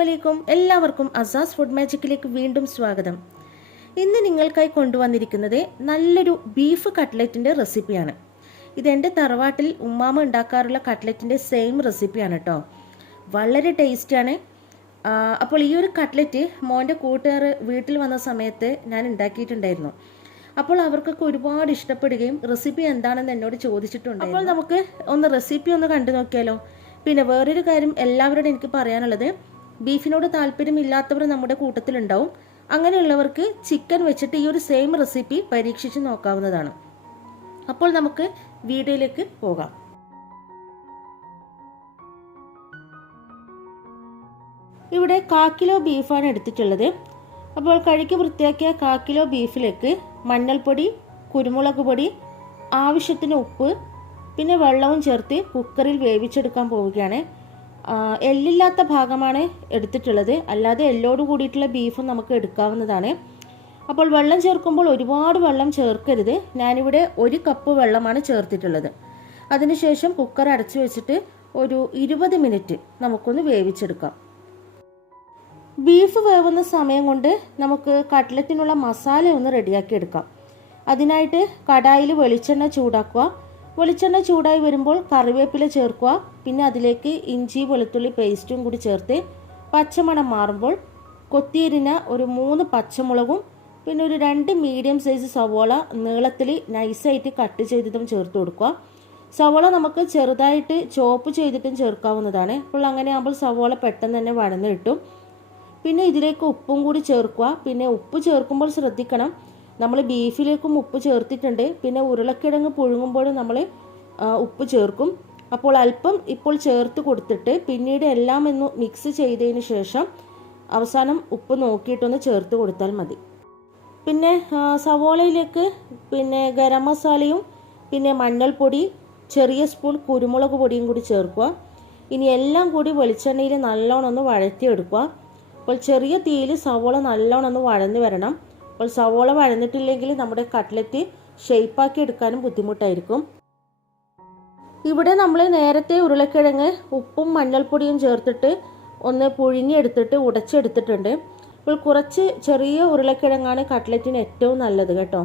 അലൈക്കും. എല്ലാവർക്കും അസാസ് ഫുഡ് മാജിക്കിലേക്ക് വീണ്ടും സ്വാഗതം. ഇന്ന് നിങ്ങൾക്കായി കൊണ്ടുവന്നിരിക്കുന്നത് നല്ലൊരു ബീഫ് കട്ട്ലറ്റിന്റെ റെസിപ്പിയാണ്. ഇതെന്റെ തറവാട്ടിൽ ഉമ്മാമ ഉണ്ടാക്കാറുള്ള കട്ട്ലറ്റിന്റെ സെയിം റെസിപ്പിയാണ് കേട്ടോ വളരെ ടേസ്റ്റാണ് അപ്പോൾ ഈ ഒരു കട്ട്ലറ്റ് മോന്റെ കൂട്ടുകാർ വീട്ടിൽ വന്ന സമയത്ത് ഞാൻ ഉണ്ടാക്കിയിട്ടുണ്ടായിരുന്നു. അപ്പോൾ അവർക്കൊക്കെ ഒരുപാട് ഇഷ്ടപ്പെടുകയും റെസിപ്പി എന്താണെന്ന് എന്നോട് ചോദിച്ചിട്ടുണ്ട് അപ്പോൾ നമുക്ക് ഒന്ന് റെസിപ്പി ഒന്ന് കണ്ടു നോക്കിയാലോ? പിന്നെ വേറൊരു കാര്യം എല്ലാവരോടും എനിക്ക് പറയാനുള്ളത്. ബീഫിനോട് താല്പര്യമില്ലാത്തവർ നമ്മുടെ കൂട്ടത്തിലുണ്ടാവും. അങ്ങനെയുള്ളവർക്ക് ചിക്കൻ വെച്ചിട്ട് ഈ ഒരു സെയിം റെസിപ്പി പരീക്ഷിച്ച് നോക്കാവുന്നതാണ്. അപ്പോൾ നമുക്ക് വീഡിയോയിലേക്ക് പോകാം. ഇവിടെ കാ കിലോ ബീഫാണ് എടുത്തിട്ടുള്ളത്. അപ്പോൾ കഴുകി വൃത്തിയാക്കിയ കാ കിലോ ബീഫിലേക്ക് മഞ്ഞൾപ്പൊടി കുരുമുളക് പൊടി ആവശ്യത്തിന് ഉപ്പ് പിന്നെ വെള്ളവും ചേർത്ത് കുക്കറിൽ വേവിച്ചെടുക്കാൻ പോവുകയാണ്. എല്ലില്ലാത്ത ഭാഗമാണ് എടുത്തിട്ടുള്ളത്. അല്ലാതെ എല്ലോട് കൂടിയിട്ടുള്ള ബീഫും നമുക്ക് എടുക്കാവുന്നതാണ്. അപ്പോൾ വെള്ളം ചേർക്കുമ്പോൾ ഒരുപാട് വെള്ളം ചേർക്കരുത്. ഞാനിവിടെ ഒരു കപ്പ് വെള്ളമാണ് ചേർത്തിട്ടുള്ളത്. അതിനുശേഷം കുക്കർ അടച്ചു വെച്ചിട്ട് ഒരു ഇരുപത് മിനിറ്റ് നമുക്കൊന്ന് വേവിച്ചെടുക്കാം. ബീഫ് വേവുന്ന സമയം കൊണ്ട് നമുക്ക് കട്ട്ലറ്റിനുള്ള മസാല ഒന്ന് റെഡിയാക്കി എടുക്കാം. അതിനായിട്ട് കടായിൽ വെളിച്ചെണ്ണ ചൂടാക്കുക. വെളിച്ചെണ്ണ ചൂടായി വരുമ്പോൾ കറിവേപ്പില ചേർക്കുക. പിന്നെ അതിലേക്ക് ഇഞ്ചി വെളുത്തുള്ളി പേസ്റ്റും കൂടി ചേർത്ത് പച്ചമണം മാറുമ്പോൾ കൊത്തിയരിഞ്ഞ ഒരു മൂന്ന് പച്ചമുളകും പിന്നെ ഒരു രണ്ട് മീഡിയം സൈസ് സവോള നീളത്തിൽ നൈസായിട്ട് കട്ട് ചെയ്തിട്ടും ചേർത്ത് കൊടുക്കുക. സവോള നമുക്ക് ചെറുതായിട്ട് ചോപ്പ് ചെയ്തിട്ടും ചേർക്കാവുന്നതാണ്. അപ്പോൾ അങ്ങനെ ആകുമ്പോൾ സവോള പെട്ടെന്ന് തന്നെ വഴന്ന് കിട്ടും. പിന്നെ ഇതിലേക്ക് ഉപ്പും കൂടി ചേർക്കുക. പിന്നെ ഉപ്പ് ചേർക്കുമ്പോൾ ശ്രദ്ധിക്കണം. നമ്മൾ ബീഫിലേക്കും ഉപ്പ് ചേർത്തിട്ടുണ്ട്. പിന്നെ ഉരുളക്കിഴങ്ങ് പുഴുങ്ങുമ്പോൾ നമ്മൾ ഉപ്പ് ചേർക്കും. അപ്പോൾ അല്പം ഇപ്പോൾ ചേർത്ത് കൊടുത്തിട്ട് പിന്നീട് എല്ലാം ഒന്ന് മിക്സ് ചെയ്തതിന് ശേഷം അവസാനം ഉപ്പ് നോക്കിയിട്ടൊന്ന് ചേർത്ത് കൊടുത്താൽ മതി. പിന്നെ സവോളയിലേക്ക് പിന്നെ ഗരം മസാലയും പിന്നെ മഞ്ഞൾപ്പൊടി ചെറിയ സ്പൂൺ കുരുമുളക് പൊടിയും കൂടി ചേർക്കുക. ഇനി എല്ലാം കൂടി വെളിച്ചെണ്ണയിൽ നല്ലോണം ഒന്ന് വഴറ്റിയെടുക്കുക. അപ്പോൾ ചെറിയ തീയിൽ സവോള നല്ലോണം ഒന്ന് വഴന്ന് വരണം. അപ്പോൾ സവോള വഴന്നിട്ടില്ലെങ്കിൽ നമ്മുടെ കട്ട്ലറ്റ് ഷേപ്പാക്കി എടുക്കാനും ബുദ്ധിമുട്ടായിരിക്കും. ഇവിടെ നമ്മൾ നേരത്തെ ഉരുളക്കിഴങ്ങ് ഉപ്പും മഞ്ഞൾപ്പൊടിയും ചേർത്തിട്ട് ഒന്ന് പുഴുങ്ങിയെടുത്തിട്ട് ഉടച്ചെടുത്തിട്ടുണ്ട്. അപ്പോൾ കുറച്ച് ചെറിയ ഉരുളക്കിഴങ്ങാണ് കട്ട്ലറ്റിന് ഏറ്റവും നല്ലത് കേട്ടോ.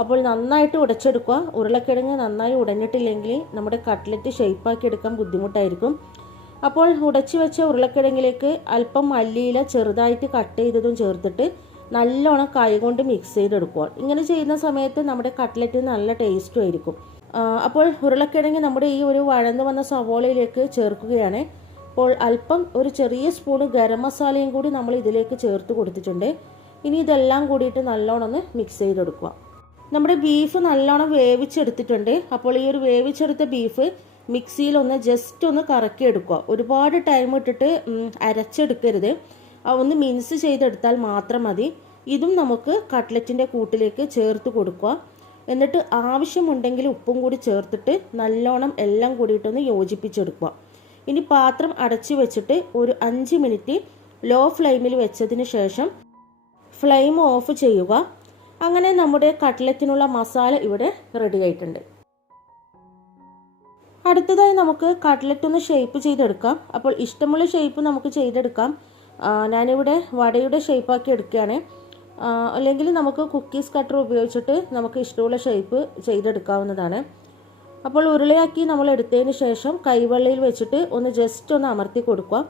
അപ്പോൾ നന്നായിട്ട് ഉടച്ചെടുക്കുക. ഉരുളക്കിഴങ്ങ് നന്നായി ഉടഞ്ഞിട്ടില്ലെങ്കിൽ നമ്മുടെ കട്ട്ലറ്റ് ഷേപ്പാക്കി എടുക്കാൻ ബുദ്ധിമുട്ടായിരിക്കും. അപ്പോൾ ഉടച്ചു വെച്ച ഉരുളക്കിഴങ്ങിലേക്ക് അല്പം മല്ലിയില ചെറുതായിട്ട് കട്ട് ചെയ്തതും ചേർത്തിട്ട് നല്ലോണം കൈ കൊണ്ട് മിക്സ് ചെയ്തെടുക്കുക ഇങ്ങനെ ചെയ്യുന്ന സമയത്ത് നമ്മുടെ കട്ട്ലറ്റ് നല്ല ടേസ്റ്റും ആയിരിക്കും. അപ്പോൾ ഉരുളക്കിഴങ്ങ് നമ്മുടെ ഈ ഒരു വഴന്ന് വന്ന സവോളയിലേക്ക് ചേർക്കുകയാണ്. അപ്പോൾ അല്പം ഒരു ചെറിയ സ്പൂണ് ഗരം മസാലയും കൂടി നമ്മൾ ഇതിലേക്ക് ചേർത്ത് കൊടുത്തിട്ടുണ്ട്. ഇനി ഇതെല്ലാം കൂടിയിട്ട് നല്ലോണം ഒന്ന് മിക്സ് ചെയ്തെടുക്കുക. നമ്മുടെ ബീഫ് നല്ലോണം വേവിച്ചെടുത്തിട്ടുണ്ട്. അപ്പോൾ ഈ ഒരു വേവിച്ചെടുത്ത ബീഫ് മിക്സിയിൽ ഒന്ന് ജസ്റ്റ് ഒന്ന് കറക്കിയെടുക്കുക. ഒരുപാട് ടൈം ഇട്ടിട്ട് അരച്ചെടുക്കരുത്. ഒന്ന് മിൻസ് ചെയ്തെടുത്താൽ മാത്രം മതി. ഇതും നമുക്ക് കട്ട്ലറ്റിന്റെ കൂട്ടിലേക്ക് ചേർത്ത് കൊടുക്കുക. എന്നിട്ട് ആവശ്യമുണ്ടെങ്കിൽ ഉപ്പും കൂടി ചേർത്തിട്ട് നല്ലോണം എല്ലാം കൂടിയിട്ടൊന്ന് യോജിപ്പിച്ചെടുക്കുക. ഇനി പാത്രം അടച്ച് വെച്ചിട്ട് ഒരു അഞ്ച് മിനിറ്റ് ലോ ഫ്ലെയിമിൽ വെച്ചതിന് ശേഷം ഫ്ലെയിം ഓഫ് ചെയ്യുക. അങ്ങനെ നമ്മുടെ കട്ട്ലറ്റിനുള്ള മസാല ഇവിടെ റെഡി ആയിട്ടുണ്ട്. അടുത്തതായി നമുക്ക് കട്ട്ലറ്റ് ഒന്ന് ഷേപ്പ് ചെയ്തെടുക്കാം. അപ്പോൾ ഇഷ്ടമുള്ള ഷേപ്പ് നമുക്ക് ചെയ്തെടുക്കാം. ഞാനിവിടെ വടയുടെ ഷേപ്പാക്കി എടുക്കുകയാണ്. അല്ലെങ്കിൽ നമുക്ക് കുക്കീസ് കട്ടർ ഉപയോഗിച്ചിട്ട് നമുക്ക് ഇഷ്ടമുള്ള ഷേപ്പ് ചെയ്തെടുക്കാവുന്നതാണ്. അപ്പോൾ ഉരുളയാക്കി നമ്മൾ എടുത്തതിന് ശേഷം കൈവെള്ളയിൽ വെച്ചിട്ട് ഒന്ന് ജസ്റ്റ് ഒന്ന് അമർത്തി കൊടുക്കുക.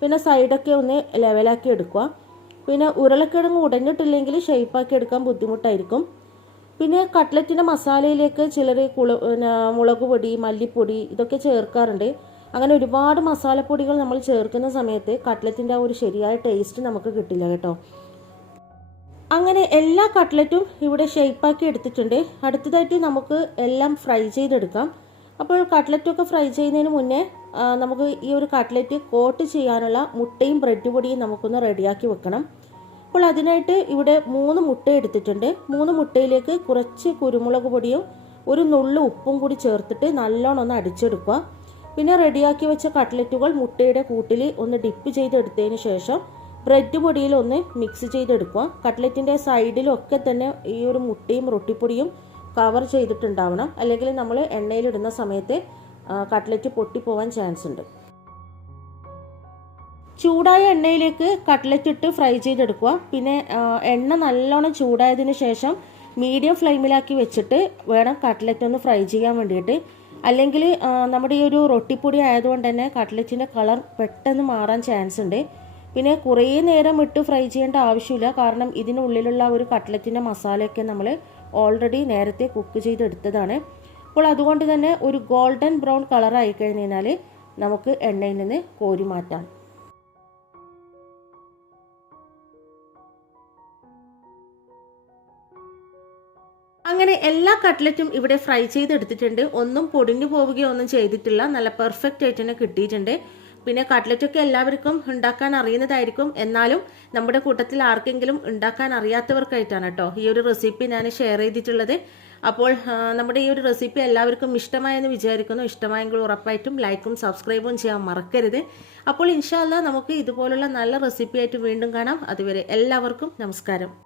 പിന്നെ സൈഡൊക്കെ ഒന്ന് ലെവലാക്കി എടുക്കുക. പിന്നെ ഉരുളക്കിഴങ്ങ് ഉടഞ്ഞിട്ടില്ലെങ്കിൽ ഷേപ്പാക്കി എടുക്കാൻ ബുദ്ധിമുട്ടായിരിക്കും. പിന്നെ കട്ട്ലറ്റിന്റെ മസാലയിലേക്ക് ചിലർ കുള മുളക് പൊടി മല്ലിപ്പൊടി ഇതൊക്കെ ചേർക്കാറുണ്ട്. അങ്ങനെ ഒരുപാട് മസാലപ്പൊടികൾ നമ്മൾ ചേർക്കുന്ന സമയത്ത് കട്ട്ലറ്റിന്റെ ആ ഒരു ശരിയായ ടേസ്റ്റ് നമുക്ക് കിട്ടില്ല കേട്ടോ. അങ്ങനെ എല്ലാ കട്ട്ലറ്റും ഇവിടെ ഷേപ്പാക്കി എടുത്തിട്ടുണ്ട്. അടുത്തതായിട്ട് നമുക്ക് എല്ലാം ഫ്രൈ ചെയ്തെടുക്കാം. അപ്പോൾ കട്ട്ലറ്റൊക്കെ ഫ്രൈ ചെയ്യുന്നതിന് മുന്നേ നമുക്ക് ഈ ഒരു കട്ട്ലറ്റ് കോട്ട് ചെയ്യാനുള്ള മുട്ടയും ബ്രെഡ് പൊടിയും നമുക്കൊന്ന് റെഡിയാക്കി വെക്കണം. അപ്പോൾ അതിനായിട്ട് ഇവിടെ മൂന്ന് മുട്ട എടുത്തിട്ടുണ്ട്. മൂന്ന് മുട്ടയിലേക്ക് കുറച്ച് കുരുമുളക് പൊടിയും ഒരു നുള്ളു ഉപ്പും കൂടി ചേർത്തിട്ട് നല്ലോണം ഒന്ന് അടിച്ചെടുക്കുക. പിന്നെ റെഡിയാക്കി വെച്ച കട്ട്ലറ്റുകൾ മുട്ടയുടെ കൂട്ടിൽ ഒന്ന് ഡിപ്പ് ചെയ്തെടുത്തതിന് ശേഷം ബ്രെഡ് പൊടിയിൽ ഒന്ന് മിക്സ് ചെയ്തെടുക്കുക. കട്ട്ലറ്റിന്റെ സൈഡിലൊക്കെ തന്നെ ഈ ഒരു മുട്ടയും റൊട്ടിപ്പൊടിയും കവർ ചെയ്തിട്ടുണ്ടാവണം. അല്ലെങ്കിൽ നമ്മൾ എണ്ണയിലിടുന്ന സമയത്ത് കട്ട്ലറ്റ് പൊട്ടിപ്പോവാൻ ചാൻസ് ഉണ്ട്. ചൂടായ എണ്ണയിലേക്ക് കട്ട്ലറ്റ് ഇട്ട് ഫ്രൈ ചെയ്തെടുക്കുക. പിന്നെ എണ്ണ നല്ലോണം ചൂടായതിനു ശേഷം മീഡിയം ഫ്ലെയിമിലാക്കി വെച്ചിട്ട് വേണം കട്ട്ലറ്റ് ഒന്ന് ഫ്രൈ ചെയ്യാൻ വേണ്ടിയിട്ട്. അല്ലെങ്കിൽ നമ്മുടെ ഈ ഒരു റൊട്ടിപ്പൊടി ആയതുകൊണ്ട് തന്നെ കട്ട്ലറ്റിന്റെ കളർ പെട്ടെന്ന് മാറാൻ ചാൻസ് ഉണ്ട്. പിന്നെ കുറേ നേരം ഇട്ട് ഫ്രൈ ചെയ്യേണ്ട ആവശ്യമില്ല. കാരണം ഇതിനുള്ളിലുള്ള ഒരു കട്ട്ലറ്റിന്റെ മസാലയൊക്കെ നമ്മൾ ഓൾറെഡി നേരത്തെ കുക്ക് ചെയ്തെടുത്തതാണ്. അപ്പോൾ അതുകൊണ്ട് തന്നെ ഒരു ഗോൾഡൻ ബ്രൗൺ കളറായി കഴിഞ്ഞാൽ നമുക്ക് എണ്ണയിൽ നിന്ന് കോരി മാറ്റാം അങ്ങനെ എല്ലാ കട്ട്ലറ്റും ഇവിടെ ഫ്രൈ ചെയ്തെടുത്തിട്ടുണ്ട്. ഒന്നും പൊടിഞ്ഞു പോവുകയോ ഒന്നും ചെയ്തിട്ടില്ല. നല്ല പെർഫെക്റ്റ് ആയിട്ട് തന്നെ കിട്ടിയിട്ടുണ്ട്. പിന്നെ കട്ട്ലറ്റൊക്കെ എല്ലാവർക്കും ഉണ്ടാക്കാൻ അറിയുന്നതായിരിക്കും. എന്നാലും നമ്മുടെ കൂട്ടത്തിൽ ആർക്കെങ്കിലും ഉണ്ടാക്കാൻ അറിയാത്തവർക്കായിട്ടാണ് കേട്ടോ ഈ ഒരു റെസിപ്പി ഞാൻ ഷെയർ ചെയ്തിട്ടുള്ളത്. അപ്പോൾ നമ്മുടെ ഈ ഒരു റെസിപ്പി എല്ലാവർക്കും ഇഷ്ടമായെന്ന് വിചാരിക്കുന്നു. ഇഷ്ടമായെങ്കിൽ ഉറപ്പായിട്ടും ലൈക്കും സബ്സ്ക്രൈബും ചെയ്യാൻ മറക്കരുത്. അപ്പോൾ ഇൻഷാല്ല നമുക്ക് ഇതുപോലുള്ള നല്ല റെസിപ്പിയായിട്ട് വീണ്ടും കാണാം. അതുവരെ എല്ലാവർക്കും നമസ്കാരം.